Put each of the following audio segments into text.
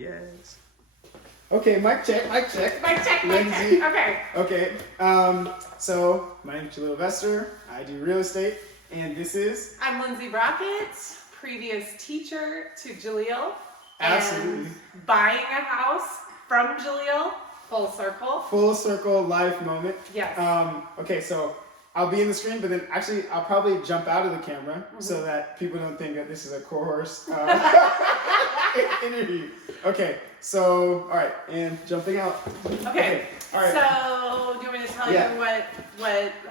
Yes. Okay, mic check. Lindsay. Okay. So my name's Jaleel Vester. I do real estate, and this is. I'm Lindsay Brockett, previous teacher to Jaleel. Absolutely. And buying a house from Jaleel, full circle. Full circle life moment. Yes. Okay, so I'll be in the screen, but then actually I'll probably jump out of the camera so that people don't think that this is a course interview. Okay, so all right, and jumping out. Okay. All right. So do you want me to tell you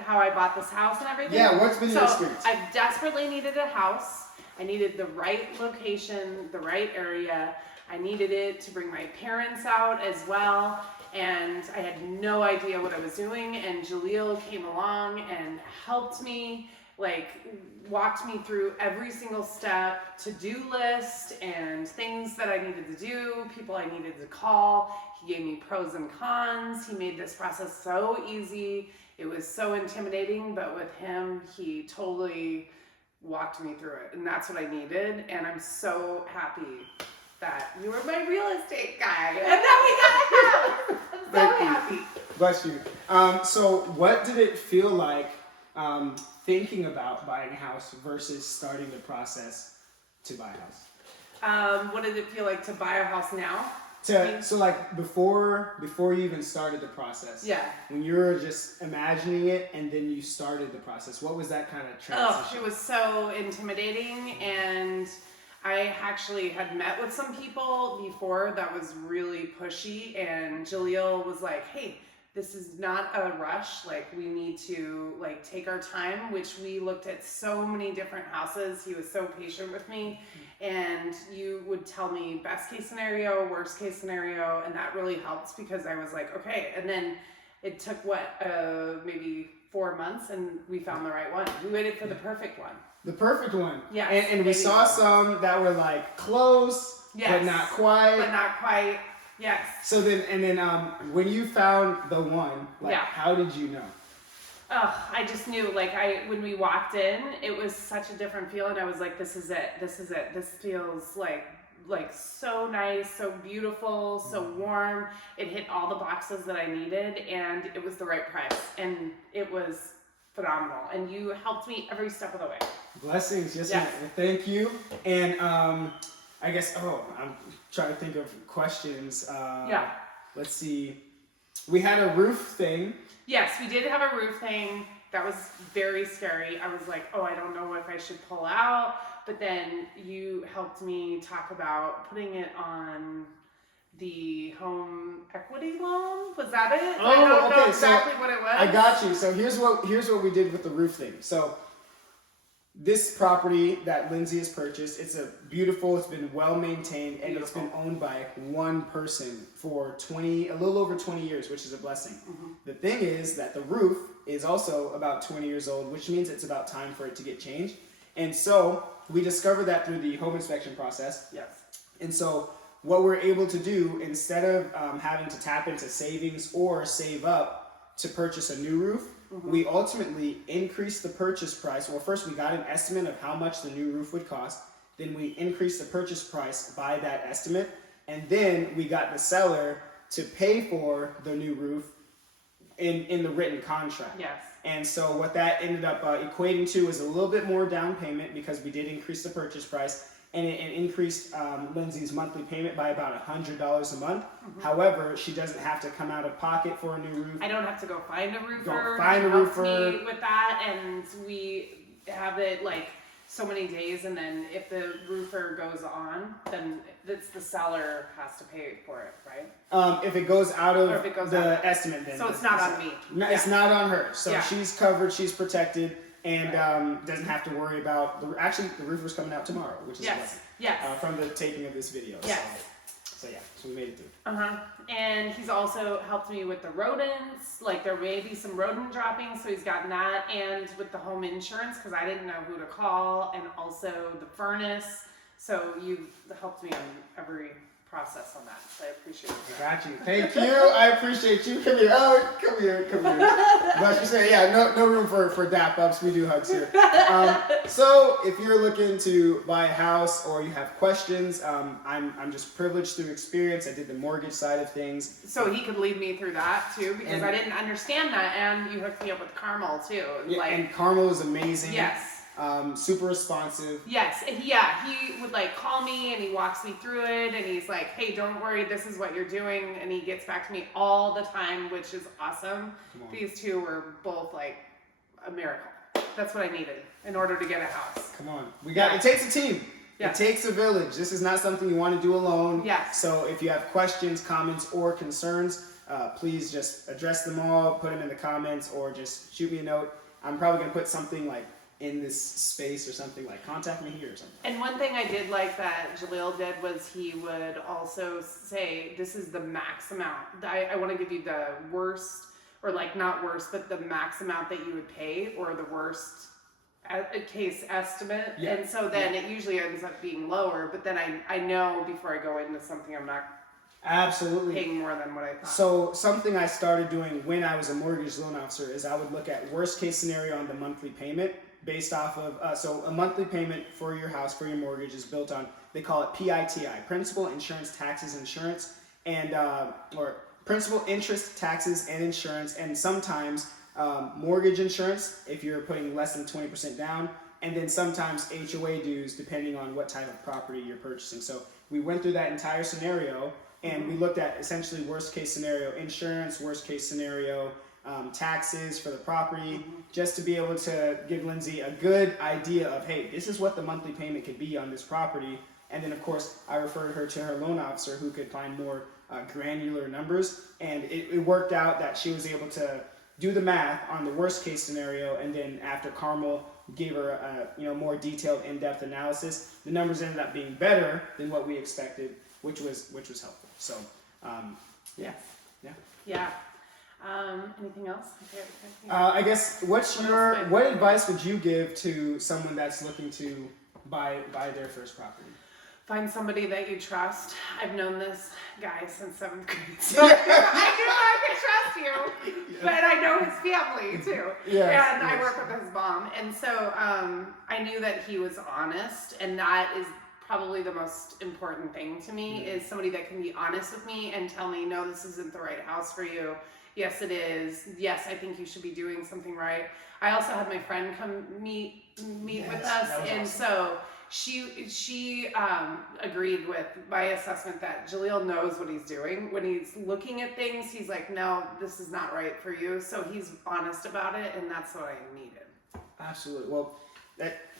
how I bought this house and everything? Yeah. What's been your experience? I desperately needed a house. I needed the right location, the right area. I needed it to bring my parents out as well. And I had no idea what I was doing. And Jaleel came along and helped me, walked me through every single step, to-do list and things that I needed to do, people I needed to call. He gave me pros and cons. He made this process so easy. It was so intimidating, but with him, he totally walked me through it. And that's what I needed. And I'm so happy that you were my real estate guy. And now we got a house. I'm so happy. Bless you. So what did it feel like thinking about buying a house versus starting the process to buy a house? What did it feel like to buy a house now? So like before you even started the process. Yeah. When you were just imagining it and then you started the process, what was that kind of transition? Oh, it was so intimidating, and I actually had met with some people before that was really pushy, and Jaleel was like, hey, this is not a rush. We need to take our time, which we looked at so many different houses. He was so patient with me, and you would tell me best case scenario, worst case scenario, and that really helped because I was like, okay. And then it took maybe 4 months, and we found the right one. We waited for the perfect one. The perfect one. Yes. And we saw some that were close, yes, but not quite. But not quite. Yes. So then, when you found the one, how did you know? Oh, I just knew, when we walked in, it was such a different feeling. I was like, this is it. This is it. This feels like so nice, so beautiful, so warm. It hit all the boxes that I needed, and it was the right price, and it was phenomenal. And you helped me every step of the way. Blessings. Yes. Well, thank you. And I guess, I'm trying to think of questions. Let's see. We had a roof thing. Yes, we did have a roof thing. That was very scary. I was like, I don't know if I should pull out. But then you helped me talk about putting it on the home equity loan. Was that it? Oh, I don't know okay. exactly what it was. I got you. So here's what we did with the roof thing. So this property that Lindsay has purchased, it's been well maintained, and it's been owned by one person for a little over 20 years, which is a blessing. Mm-hmm. The thing is that the roof is also about 20 years old, which means it's about time for it to get changed. And so we discovered that through the home inspection process. Yes. And so what we're able to do, instead of having to tap into savings or save up to purchase a new roof, we ultimately increased the purchase price. Well, first we got an estimate of how much the new roof would cost. Then we increased the purchase price by that estimate. And then we got the seller to pay for the new roof in the written contract. Yes. And so what that ended up equating to is a little bit more down payment because we did increase the purchase price. And it increased Lindsay's monthly payment by about $100 a month. Mm-hmm. However, she doesn't have to come out of pocket for a new roof. I don't have to go find a roofer. Don't find a roofer. Me with that, and we have it so many days, and then if the roofer goes on, then it's the seller has to pay for it, right? If it goes out of the estimate, then so it's not on me. It's not on her. So yeah. She's covered. She's protected. And doesn't have to worry about the roofer's coming out tomorrow, which is from the taping of this video. Yes. So we made it through. And he's also helped me with the rodents. There may be some rodent droppings, so he's gotten that, and with the home insurance because I didn't know who to call, and also the furnace. So you've helped me on every process on that. So I appreciate it. I got you. Thank you. I appreciate you. Come here. Oh, come here. But you say, yeah, no room for dap ups. We do hugs here. So if you're looking to buy a house or you have questions, I'm just privileged through experience. I did the mortgage side of things. So he could lead me through that too, because I didn't understand that, and you hooked me up with Carmel too. And Carmel is amazing. Yes. Super responsive. Yes, and he would like call me and he walks me through it, and he's like, hey, don't worry, this is what you're doing, and he gets back to me all the time, which is awesome. These two were both like a miracle. That's what I needed in order to get a house. Come on. It takes a team. Yes. It takes a village. This is not something you want to do alone. Yes. So if you have questions, comments, or concerns, please just address them all, put them in the comments, or just shoot me a note. I'm probably going to put something like in this space or something, like contact me here or something. And one thing I did like that Jaleel did was he would also say, this is the max amount. I want to give you the worst, or like not worst, but the max amount that you would pay, or the worst case estimate. Yeah. And so then it usually ends up being lower, but then I know before I go into something I'm not Absolutely paying more than what I thought. So something I started doing when I was a mortgage loan officer is I would look at worst case scenario on the monthly payment based off of, so a monthly payment for your house, for your mortgage is built on, they call it PITI, principal, insurance, taxes, insurance, and, or principal, interest, taxes, and insurance, and sometimes mortgage insurance if you're putting less than 20% down, and then sometimes HOA dues depending on what type of property you're purchasing. So we went through that entire scenario and we looked at essentially worst case scenario insurance, worst case scenario taxes for the property, just to be able to give Lindsay a good idea of, hey, this is what the monthly payment could be on this property. And then of course I referred her to her loan officer who could find more granular numbers, and it worked out that she was able to do the math on the worst case scenario, and then after Carmel gave her a more detailed, in-depth analysis, the numbers ended up being better than what we expected, which was helpful. So yeah. Anything else? I guess what advice would you give to someone that's looking to buy their first property? Find somebody that you trust. I've known this guy since 7th grade, so I knew I could trust you, but I know his family too. And I work with his mom, and so I knew that he was honest, and that is probably the most important thing to me, is somebody that can be honest with me and tell me, no, this isn't the right house for you. Yes, it is. Yes, I think you should be doing something right. I also had my friend come meet with us, and awesome. So she agreed with my assessment that Jaleel knows what he's doing. When he's looking at things, he's like, no, this is not right for you. So he's honest about it, and that's what I needed. Absolutely. Well,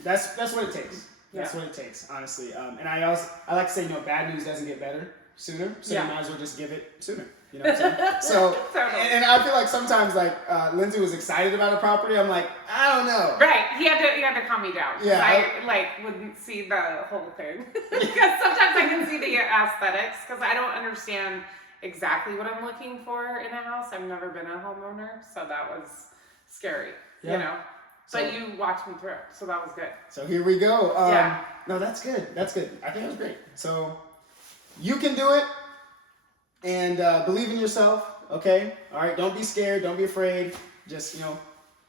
that's what it takes. That's what it takes, honestly. And I like to say, bad news doesn't get better sooner, so you might as well just give it sooner. You know what I'm saying? So, and I feel like sometimes, like, Lindsay was excited about a property. I'm like, I don't know. Right. He had to calm me down. Yeah. I wouldn't see the whole thing. Because sometimes I can see the aesthetics, because I don't understand exactly what I'm looking for in a house. I've never been a homeowner, so that was scary, you know? But you walked me through it, so that was good. So here we go. No, that's good. That's good. I think it was great. So you can do it. And believe in yourself, okay? All right, don't be scared, don't be afraid. Just,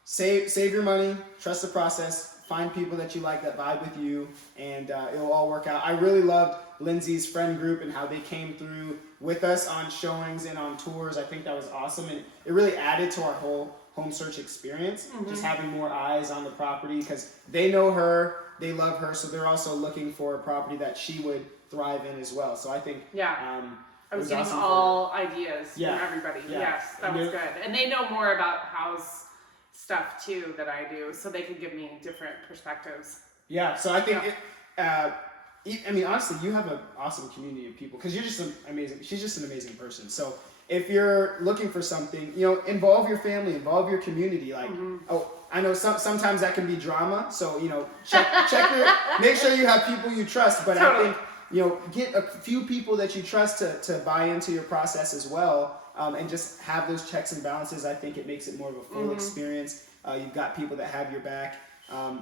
save your money, trust the process, find people that you like that vibe with you, and it'll all work out. I really loved Lindsay's friend group and how they came through with us on showings and on tours. I think that was awesome, and it really added to our whole home search experience, just having more eyes on the property, because they know her, they love her, so they're also looking for a property that she would thrive in as well. So I think... I was getting all ideas from everybody. Yeah. Yes, that was good. And they know more about house stuff too that I do, so they could give me different perspectives. Yeah, so I think honestly, you have an awesome community of people, because you're just she's just an amazing person. So if you're looking for something, involve your family, involve your community. Like, I know sometimes that can be drama, so, make sure you have people you trust, but totally. I think, get a few people that you trust to buy into your process as well, and just have those checks and balances. I think it makes it more of a full experience. You've got people that have your back.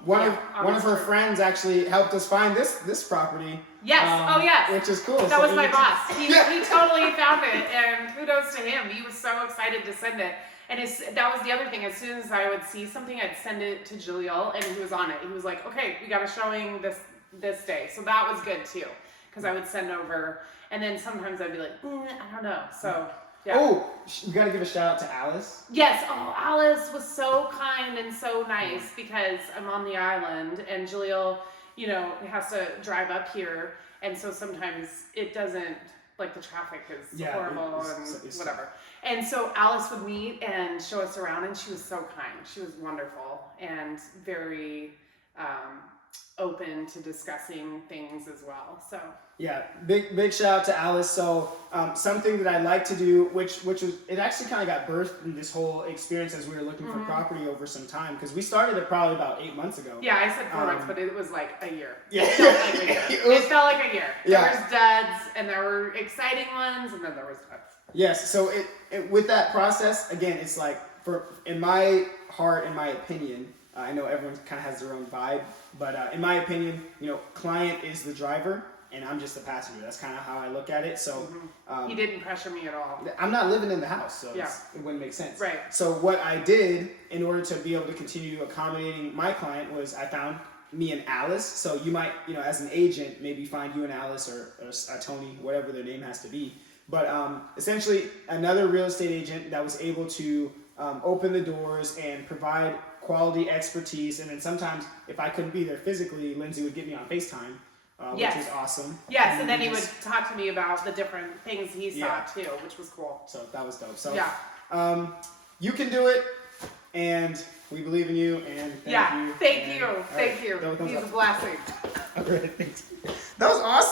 One on of her this friends actually helped us find this property. Yes. Oh, yes. Which is cool. That So was my boss. He Yeah. totally found it, and kudos to him. He was so excited to send it. And that was the other thing. As soon as I would see something, I'd send it to Jaleel, and he was on it. He was like, "Okay, we got a showing this day," so that was good too, because I would send over, and then sometimes I'd be like, I don't know. So yeah. Oh, we got to give a shout out to Alice. Yes. Oh, Alice was so kind and so nice, because I'm on the island, and Jaleel, has to drive up here, and so sometimes it doesn't. Like the traffic is horrible and whatever. And so Alice would meet and show us around, and she was so kind. She was wonderful and very open to discussing things as well. So yeah, big shout out to Alice. So something that I like to do, which was, it actually kind of got birthed in this whole experience as we were looking for property over some time, because we started it probably about 8 months ago. yeah, I said 4 months, but it was like a year. Yeah. It felt like a year. It felt like a year. Yeah. There was duds, and there were exciting ones, and then there was duds. Yes. So it with that process, again, it's like, in my heart, in my opinion, I know everyone kind of has their own vibe, but in my opinion, client is the driver and I'm just the passenger. That's kind of how I look at it. So He didn't pressure me at all. I'm not living in the house, so Yeah. it wouldn't make sense. Right. So what I did in order to be able to continue accommodating my client was I found me and Alice. So you might, as an agent, maybe find you and Alice or a Tony, whatever their name has to be. But essentially another real estate agent that was able to open the doors and provide quality expertise. And then sometimes if I couldn't be there physically, Lindsay would get me on FaceTime, Yes. which was awesome. Yes, and then he would talk to me about the different things he saw Yeah. too, which was cool. So that was dope. So Yeah. you can do it, and we believe in you. And thank you. Thank And- you. all Thank right, you. double thumbs He's a up. blessing. All right, thanks. That was awesome.